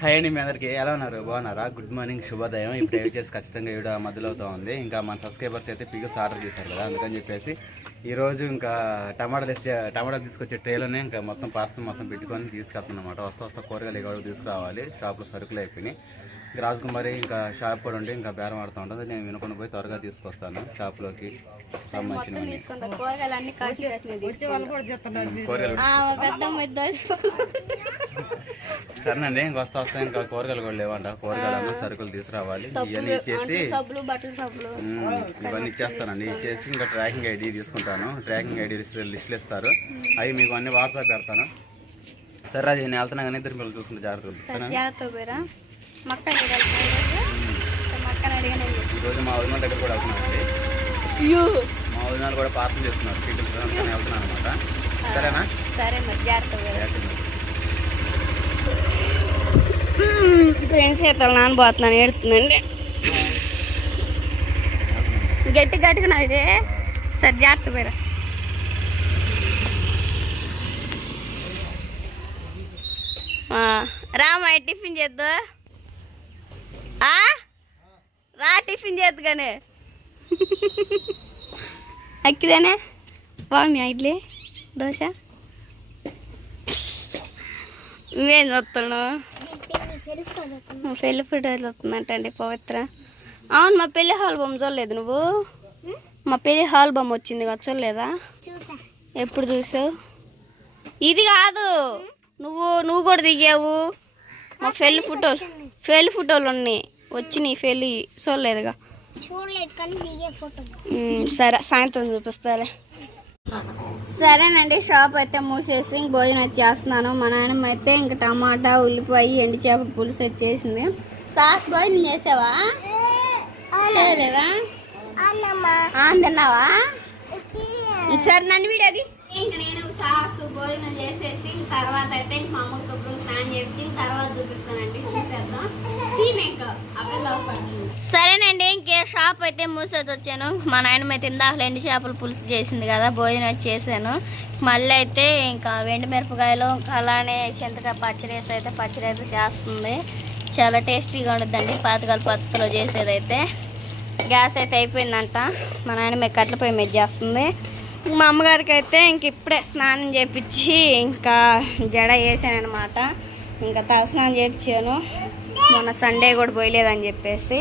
Hi అండి, మీ అందరికీ ఎలా ఉన్నారు? బాగున్నారా? గుడ్ మార్నింగ్, శుభోదయం. ఇప్పుడు వచ్చేసి ఖచ్చితంగా వీడియో మొదలవుతూ ఉంది. ఇంకా మన సబ్స్క్రైబర్స్ అయితే పికల్స్ ఆర్డర్ చేశారు కదా, అందుకని చెప్పేసి ఈరోజు ఇంకా టమాటా తీసుకొచ్చే ట్రేలోనే ఇంకా మొత్తం పార్సల్ మొత్తం పెట్టుకొని తీసుకెళ్తాను అనమాట. వస్తా కూరగాయలు ఇక్కడ తీసుకురావాలి. షాప్లో సరుకులు అయిపోయినాయి. రాజకుమారి ఇంకా షాప్ కూడా ఉండి ఇంకా బేరం ఆడుతూ ఉంటుంది. నేను వినుకొని పోయి త్వరగా తీసుకొస్తాను షాప్లోకి సంబంధించినవి. సరేనండి, ఇంక వస్తా ఇంకా కూరగాయలు కూడా లేవంట. కూరగాయలు సరుకులు తీసుకురావాలి. ఇవన్నీ ఇచ్చేసి ఇవన్నీ ఇచ్చేస్తానండి. ఇచ్చేసి ఇంకా ట్రాకింగ్ ఐడి తీసుకుంటాను. ట్రాకింగ్ ఐడి లిస్టులు ఇస్తారు. అవి మీకు అన్ని వాట్సాప్ పెడతాను. సరే రాజు, నేను వెళ్తున్నా కానీ ఇద్దరు పిల్లలు చూసుకుంటే జాగ్రత్తగా. ఈరోజు మా వదిన దగ్గర కూడా వెళ్తున్నానండి. మా వదినాలు కూడా పార్సల్ చేస్తున్నారు. పీపుల్స్ అందుకని వెళ్తున్నాను అనమాట. సరేనా? సరే మరి జాగ్రత్త. ఫ్రెండ్స్ అయితే నానబోతున్నాను, ఏడుతుందండి. గట్టిగా నాదే. సరే జాగ్రత్త పేరు. రామా టిఫిన్ చేద్దు. రా టిఫిన్ చేద్దు కానీ అక్కిదేనే బాగుంది. ఇడ్లీ దోశ నువ్వేం చూస్తున్నావు? పెళ్లి ఫోటోలు వస్తుందంటండి పవిత్ర. అవును, మా పెళ్లి హాల్ బొమ్మ చూడలేదు నువ్వు? మా పెళ్లి హాల్ బొమ్మ వచ్చింది కదా, చూడలేదా? ఎప్పుడు చూసావు? ఇది కాదు, నువ్వు కూడా దిగావు. మా పెళ్లి ఫోటోలు ఉన్నాయి, వచ్చినాయి. పెళ్లి చూడలేదుగా? సరే, సాయంత్రం చూపిస్తాలే. సరేనండి, షాప్ అయితే మూసేసి భోజనం చేస్తున్నాను. మా నాన్నమ్మ అయితే ఇంకా టమాటా, ఉల్లిపాయ, ఎండు చేపల పులుసు అయితే చేసింది. సాస్ భోజనం చేసావా? చేయలేదా? తిన్నావా? సరే నన్ను వీడది. ఇంకా నేను సాస్ భోజనం చేసేసి తర్వాత అయితే ఇంక మా అమ్మకు శుభ్రం స్నానం చేసి తర్వాత చూపిస్తానండి. చూసేద్దాం. సరేనండి, ఇంకే షాప్ అయితే మూసేసి వచ్చాను. మా నాయనమ్మ అయితే ఇందాక ఎండు చేపల పులుసు చేసింది కదా, భోజనం చేశాను. మళ్ళీ అయితే ఇంకా వెండి మిరపకాయలు అలానే చింతకాయ పచ్చడి అయితే చేస్తుంది. చాలా టేస్టీగా ఉంటుందండి పాతకాల పద్ధతిలో చేసేదైతే. గ్యాస్ అయితే అయిపోయిందంట. మా నాయనమ్మ కట్టెల పొయ్యి మీద చేస్తుంది. మా అమ్మగారికి అయితే ఇంక ఇప్పుడే స్నానం చేయించి ఇంకా జడ వేసాను అనమాట. ఇంకా తలస్నానం చేయించాను. మొన్న సండే కూడా పోయలేదని చెప్పేసి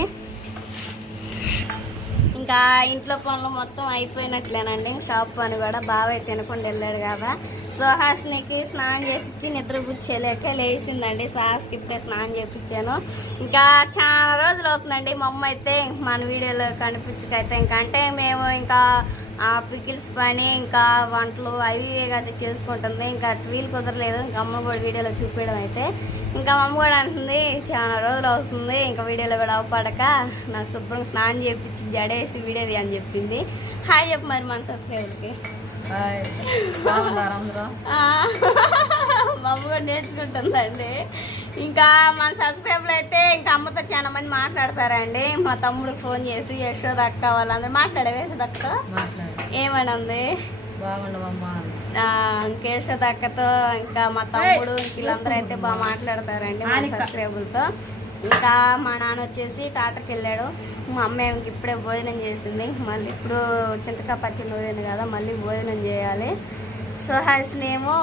ఇంకా ఇంట్లో పనులు మొత్తం అయిపోయినట్లేనండి. షాప్ పని కూడా బాగా తినకుండా వెళ్ళాడు కదా. సుహాస్నికి స్నానం చేయించి నిద్ర పుచ్చేలేక లేచిందండి. సుహాస్కి ఇప్పుడే స్నానం చేయించాను. ఇంకా చాలా రోజులు అవుతుందండి మా అమ్మ అయితే మన వీడియోలో కనిపించకైతే అంటే మేము ఇంకా పికిల్స్ పని ఇంకా వంటలు అవి అయితే చేసుకుంటుంది. ఇంకా వీలు కుదరలేదు. ఇంకా అమ్మ కూడా వీడియోలో చూపించడం అయితే ఇంకా అమ్మ కూడా అంటుంది చాలా రోజులు అవుతుంది ఇంకా వీడియోలో కూడా అవపడక నాకు శుభ్రంగా స్నానం చేయించి జడేసి వీడియోది అని చెప్పింది. హాయ్ చెప్పు మరి మన సబ్స్క్రైబర్కి. మా అమ్మ కూడా నేర్చుకుంటుందండి. ఇంకా మన సబ్స్క్రైబర్లు అయితే ఇంకా అమ్మతో చాలా మంది మాట్లాడతారండి. మా తమ్ముడికి ఫోన్ చేసి యశోద అక్క వాళ్ళందరూ మాట్లాడే యశోద అక్క ఏమని ఉంది యశోద అక్కతో ఇంకా మా తమ్ముడు వీళ్ళందరూ అయితే బాగా మాట్లాడతారండి మన సబ్స్క్రైబర్లతో. ఇంకా మా నాన్న వచ్చేసి టాటాకి వెళ్ళాడు. మా అమ్మ ఇంక ఇప్పుడే భోజనం చేసింది. మళ్ళీ ఇప్పుడు చింతకాయ పచ్చడి నూరింది కదా, మళ్ళీ భోజనం చేయాలి. సుహాస్నేమో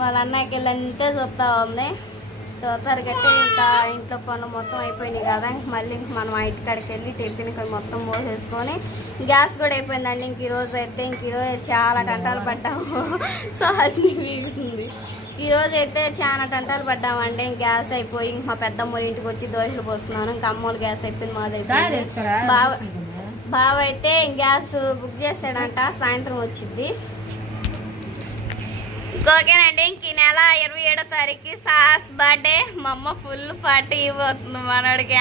వాళ్ళ అన్నకి వెళ్ళంతే చూస్తూ ఉంది. తరగతి ఇంకా ఇంట్లో పనులు మొత్తం అయిపోయినాయి కదా, మళ్ళీ మనం ఇంటి కాడికి వెళ్ళి టిఫిన్ మొత్తం మోసేసుకొని గ్యాస్ కూడా అయిపోయిందండి. ఈరోజు అయితే ఈరోజు చాలా టంటాలు పడ్డాము. సుహాస్ని వీగుతుంది. ఈరోజు అయితే చాలా టంటాలు పడ్డామండి. గ్యాస్ అయిపోయి మా పెద్దమ్మోళ్ళ ఇంటికి వచ్చి దోశలు పోస్తున్నాను. ఇంకా అమ్మోళ్ళు గ్యాస్ అయిపోయింది, మాది బావ అయితే గ్యాస్ బుక్ చేశాడంట, సాయంత్రం వచ్చింది. ఓకేనండి, ఇంక ఈ నెల 27వ తారీఖు సాహస్ బర్త్డే. మా అమ్మ ఫుల్ పార్టీ ఇవ్వబోతుంది మనోడికి.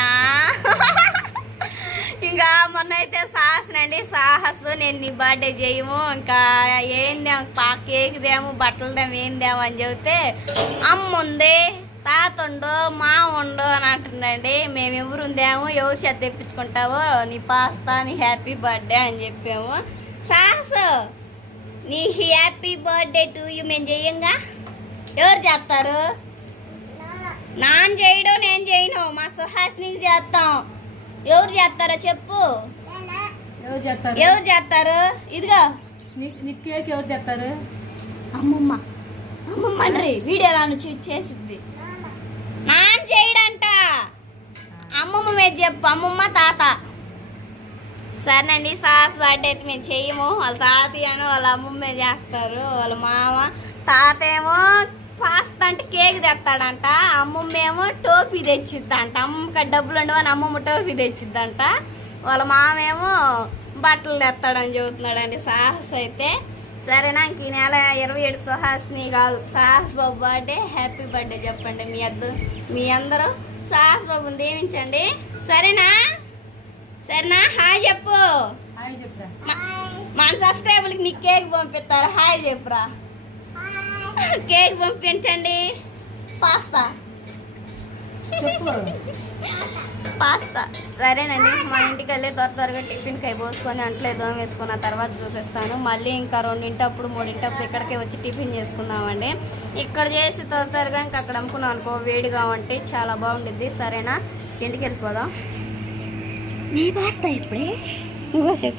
ఇంకా మొన్న అయితే సాహస్నండి, సాహస్ నేను నీ బర్త్డే చేయము ఇంకా ఏందేమో కేక్ దేము బట్టలు దేము ఏందేమో అని చెబితే అమ్మ ఉంది, తాత ఉండు, మా ఉండు అని అంటుండండి. మేము ఎవరు ఉందేమో ఎవరు చేత తెప్పించుకుంటావో నీ పాస్తా నీ హ్యాపీ బర్త్డే అని చెప్పాము. సాహస్ నీ హ్యాపీ బర్త్డే టు యూ మేము చెయ్యంగా ఎవరు చేస్తారు? నాన్న చేయడం నేను చేయను, మా సుహాసినికి చేస్తాం. ఎవరు చేస్తారో చెప్పు. ఎవరు చేస్తారు? ఇదిగో నీ కేక్ ఎవరు చేస్తారు? అమ్మమ్మ. అమ్మమ్మ అండ్రి వీడియోలో చేసిద్ది. నాన్న చేయడంట. అమ్మమ్మ మీద చెప్పు. అమ్మమ్మ తాత. సరేనండి, సాస్ వాటి అయితే మేము చెయ్యము. వాళ్ళ తాతయ్యను వాళ్ళ అమ్మమ్మే చేస్తారు. వాళ్ళ మామ తాత ఏమో పాస్తా అంటే కేక్ తెస్తాడంట. అమ్మమ్మ ఏమో టోపీ తెచ్చిద్దంట. అమ్మమ్మకి డబ్బులు ఉండవని అమ్మమ్మ టోపీ తెచ్చిద్దంట. వాళ్ళ మామ ఏమో బట్టలు తెస్తాడని చెబుతున్నాడండి సాహస్ అయితే. సరేనా, ఇంక ఈ నెల 27 సుహాస్ని కాదు సాహస్ బాబు బర్త్డే. హ్యాపీ బర్త్డే చెప్పండి మీ అందరూ సాహస్ బాబుని దీవించండి. సరేనా? సరేనా? హాయ్ చెప్పు. మన సబ్స్క్రైబర్లకి నీకు కేక్ పంపిస్తారు. హాయ్ చెప్పురా. కేక్ పంపించండి. Pasta pasta. సరేనండి, మా ఇంటికి వెళ్ళి త్వరగా టిఫిన్కి అయిపోసుకొని అంట్లేదు వేసుకున్న తర్వాత చూపిస్తాను. మళ్ళీ ఇంకా 2:00 3:00 ఇక్కడికే వచ్చి టిఫిన్ చేసుకుందామండి. ఇక్కడ చేసి త్వరగా ఇంకా అక్కడ అమ్ముకున్నాం అనుకో, వేడిగా ఉంటే చాలా బాగుండిద్ది. సరేనా, ఇంటికి వెళ్ళిపోదాం. నీ పాస్తా ఇప్పుడే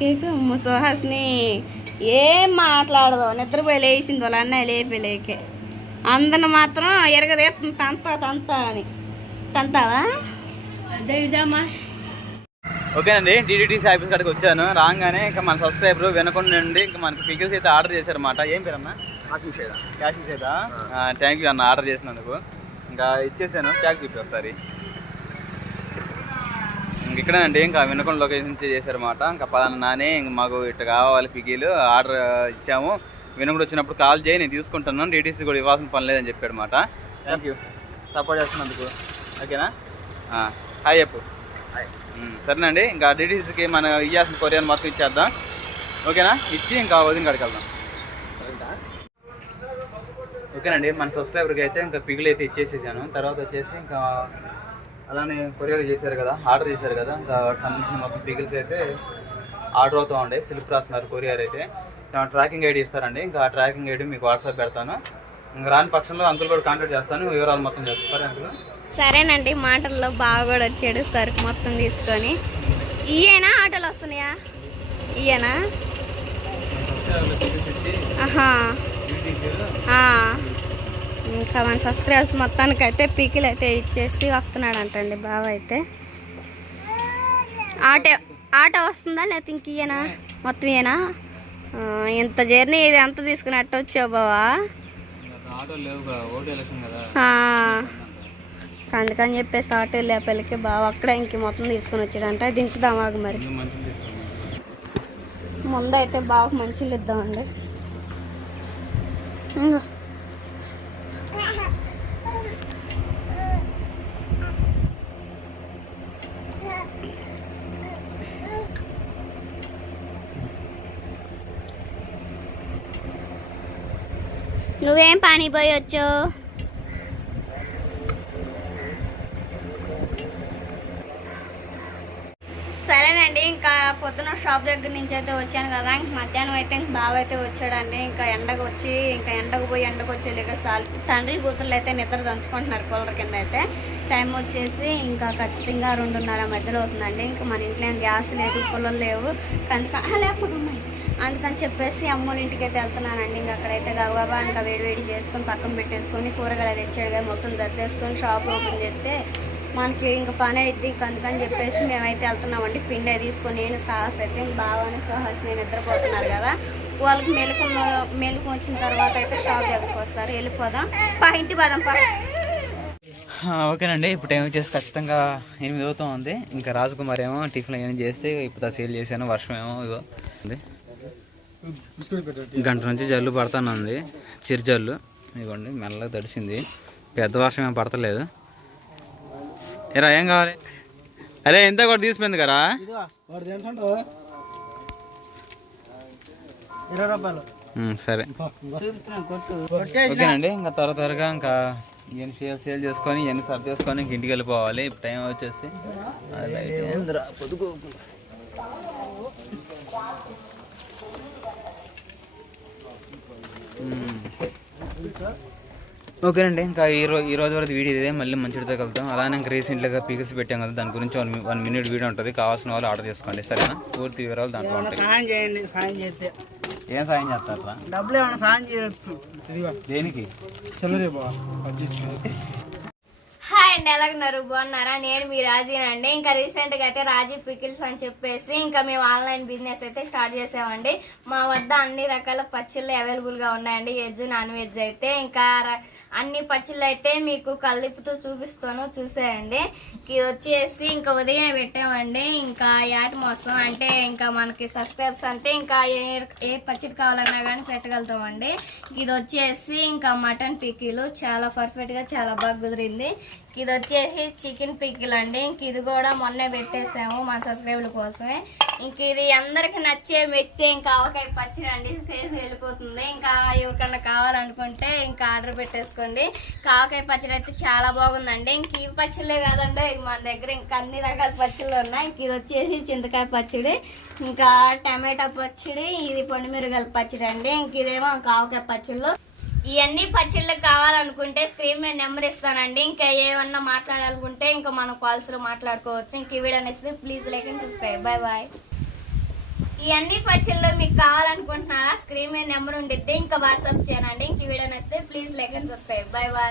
కేక్. సుహాస్ని ఏం మాట్లాడదు, నిద్రపోయి లేచింది వాళ్ళ అన్నయ్య లేపలేకే. అందరిని మాత్రం ఎరగదేస్తుంది తంతా అని. తంతావా? ఓకేనండి, టీటీడీసీ ఆఫీస్ కాడికి వచ్చాను. రాగానే ఇంకా మన సబ్స్క్రైబర్ వెనకొండ నుండి ఇంకా మనకి పికిల్స్ అయితే ఆర్డర్ చేశారన్నమాట. ఏం పేరమ్మా? కాశీసేదా. థ్యాంక్ యూ అన్న ఆర్డర్ చేసినందుకు. ఇంకా ఇచ్చేసాను. క్యాక్ చూపి ఒకసారి. ఇంక ఇక్కడేనండి, ఇంకా వెనకొండ లొకేషన్ చేశారన్నమాట. ఇంకా పలానా నానే ఇంక మాకు ఇట్లా కావాలి పికీలు ఆర్డర్ ఇచ్చాము, వెనకొండ వచ్చినప్పుడు కాల్ చేయి నేను తీసుకుంటున్నాను, టీటీసీ కూడా ఇవ్వాల్సిన పని లేదని చెప్పాడు అనమాట. థ్యాంక్ యూ సపోర్ట్ చేస్తున్నందుకు. ఓకేనా? హాయ్ చెప్పు. సరేనండి, ఇంకా టీటీసీకి మనం ఇవ్వాల్సిన కొరియర్ మొత్తం ఇచ్చేద్దాం. ఓకేనా? ఇచ్చి ఇంకా వదిన కాడికి వెళ్దాం. ఓకేనండి, మన సబ్స్క్రైబర్కి అయితే ఇంకా పిగులు అయితే ఇచ్చేసేసాను. తర్వాత వచ్చేసి ఇంకా అలానే కొరియర్ చేశారు కదా, ఆర్డర్ చేశారు కదా, ఇంకా సంబంధించిన మొత్తం పిగిల్స్ అయితే ఆర్డర్ అవుతూ ఉండే. స్లిప్ రాస్తున్నారు కొరియర్ అయితే. ట్రాకింగ్ ఐడి ఇస్తారండి. ఇంకా ఆ ట్రాకింగ్ ఐడి మీకు వాట్సాప్ పెడతాను. ఇంకా రాని పక్షంలో అంకుల్ కూడా కాంటాక్ట్ చేస్తాను, వివరాలు మొత్తం చేస్తారు అంకుల్. సరేనండి, మాటల్లో బాగా కూడా వచ్చాడు సరుకు మొత్తం తీసుకొని. ఇయేనా ఆటోలు వస్తున్నాయా? ఇయేనా? ఆహా. ఇంకా మన సబ్స్క్రైబర్స్ మొత్తానికి అయితే పీకిలు అయితే ఇచ్చేసి వస్తున్నాడు అంటండి బావ అయితే. ఆటో వస్తుందా లేకపోతే ఇంక ఇయేనా? మొత్తం ఇయేనా? ఇంత జర్నీ ఇది ఎంత తీసుకున్నట్టు వచ్చావు బావా? అందుకని చెప్పేసి ఆటో లేపలికి బావ అక్కడే ఇంక మొత్తం తీసుకుని వచ్చాడంట. దించుదామాగు మరి. ముందైతే బాగా మంచిలు ఇద్దామండి. నువ్వేం పని పోయొచ్చు? సరేనండి, ఇంకా పొద్దున షాప్ దగ్గర నుంచి అయితే వచ్చాను కదా, ఇంక మధ్యాహ్నం అయితే ఇంక బావ అయితే వచ్చాడండి. ఇంకా ఎండకు వచ్చి ఎండకు పోయి ఎండకు వచ్చేలేక సార్లు తండ్రి కూతుర్లు అయితే నిద్ర దంచుకుంటున్నారు కూలర్ కింద అయితే. టైం వచ్చేసి ఇంకా ఖచ్చితంగా 2:30 మధ్యలో అవుతుందండి. ఇంకా మన ఇంట్లో ఏం గ్యాస్ లేదు, పుల్లలు లేవు, లేకపోతే ఉన్నాయి. అందుకని చెప్పేసి అమ్మోని ఇంటికి అయితే వెళ్తున్నానండి. ఇంకా అక్కడైతే గబగబా ఇంకా వేడి చేసుకొని పక్కన పెట్టేసుకొని కూరగాయలు తెచ్చాడు కదా మొత్తం దర్దేసుకొని షాప్ ఓపెన్ చేస్తే మనకి ఇంకా పని అయితే. ఇంక అందుకని చెప్పేసి మేమైతే వెళ్తున్నామండి. పిండి తీసుకొని నేను సాహస్ అయితే ఇంక బాగానే సాహస్ నేను నిద్రపోతున్నారు కదా, వాళ్ళకి మెలకు వచ్చిన తర్వాత అయితే షాప్ దగ్గరికి వస్తారు. వెళ్ళిపోదాం పా, ఇంటి పోదాం పా. ఓకేనండి, ఇప్పుడు టైం వచ్చేసి ఖచ్చితంగా 8 అవుతూ ఉంది. ఇంకా రాజకుమార్ ఏమో టిఫిన్ ఏమైనా చేస్తే ఇప్పుడు సేల్ చేశాను. వర్షం ఏమో ఇగో గంట నుంచి జల్లు పడుతుంది, చిరు జల్లు. ఇదిగోండి మెల్లగా తడిసింది, పెద్ద వర్షం ఏం పడతలేదు. ఏరా ఏం కావాలి? అరే ఎంత కూడా తీసుకుంది కదా. సరే ఓకేనండి, ఇంకా త్వరగా ఇంకా ఇవన్నీ సేల్ చేసుకొని ఇవన్నీ సర్వ్ చేసుకొని ఇంక ఇంటికి వెళ్ళిపోవాలి. ఇప్పుడు టైం వచ్చేసి పొద్దుకు ఓకేనండి, ఇంకా ఈ రోజు వరకు వీడియో ఇదే. మళ్ళీ మంచితో కలుద్దాం. అలానే ఇంకా రీసెంట్గా పీకిల్స్ పెట్టాం కదా, దాని గురించి 1 minute వీడియో ఉంటుంది. కావాల్సిన వాళ్ళు ఆర్డర్ చేసుకోండి, సరేనా? పూర్తి వివరాలు దాంట్లో ఉంటాయి. సాయం చేయండి, సాయం చేస్తే ఏం సాయం చేస్తారా? డబ్బులు ఏమైనా సాయం చేయొచ్చు. దేనికి? సెలరీ బాగా హాయ్ అండి, ఎలాగున్నారు? బాగున్నారా? నేను మీ రాజీనండి. ఇంకా రీసెంట్ గా అయితే రాజీ పికిల్స్ అని చెప్పేసి ఇంకా మేము ఆన్లైన్ బిజినెస్ అయితే స్టార్ట్ చేసామండి. మా వద్ద అన్ని రకాల పచ్చళ్ళు అవైలబుల్ గా ఉన్నాయండి, వెజ్ నాన్ వెజ్ అయితే. ఇంకా అన్ని పచ్చళ్ళు అయితే మీకు కలిపుతూ చూపిస్తాను, చూసేయండి. ఇది వచ్చేసి ఇంకా ఉదయం పెట్టామండి. ఇంకా యాట్ మోసం అంటే ఇంకా మనకి సబ్స్క్రైబ్స్ అంటే ఇంకా ఏ పచ్చడి కావాలన్నా కానీ పెట్టగలుగుతామండి. ఇది వచ్చేసి ఇంకా మటన్ పికిలు చాలా పర్ఫెక్ట్ గా చాలా బాగా కుదిరింది. ఇది వచ్చేసి చికెన్ పికిల్ అండి. ఇంక ఇది కూడా మొన్నే పెట్టేసాము మన సబ్స్క్రైబర్ల కోసమే. ఇంక ఇది అందరికి నచ్చే మెచ్చే ఇంకా ఆవకాయ పచ్చడి అండి, చేసి వెళ్ళిపోతుంది. ఇంకా ఎవరికన్నా కావాలనుకుంటే ఇంకా ఆర్డర్ పెట్టేసుకోండి. ఆవకాయ పచ్చడి అయితే చాలా బాగుందండి. ఇంక ఈ పచ్చళ్ళే కాదండి, మన దగ్గర ఇంకా అన్ని రకాల పచ్చళ్ళు ఉన్నాయి. ఇంక ఇది వచ్చేసి చింతకాయ పచ్చడి, ఇంకా టమాటా పచ్చడి, ఇది పండుమిరగాయల పచ్చడి అండి. ఇంక ఇదేమో ఆవకాయ పచ్చళ్ళు. ఇవన్నీ పచ్చళ్ళు కావాలనుకుంటే స్క్రీన్ మీద నెంబర్ ఇస్తానండి. ఇంకా ఏమన్నా మాట్లాడాలనుకుంటే ఇంకా మనం కాల్స్ లో మాట్లాడుకోవచ్చు. ఇంక ఈ వీడియో నచ్చితే please like and subscribe. Bye bye. ఇవన్నీ పచ్చళ్ళు మీకు కావాలనుకుంటున్నారా? స్క్రీన్ మీద నెంబర్ ఉండిద్ది, ఇంకా వాట్సాప్ చేయండి. ఇంక ఈ వీడియో నచ్చితే please like and subscribe. Bye bye.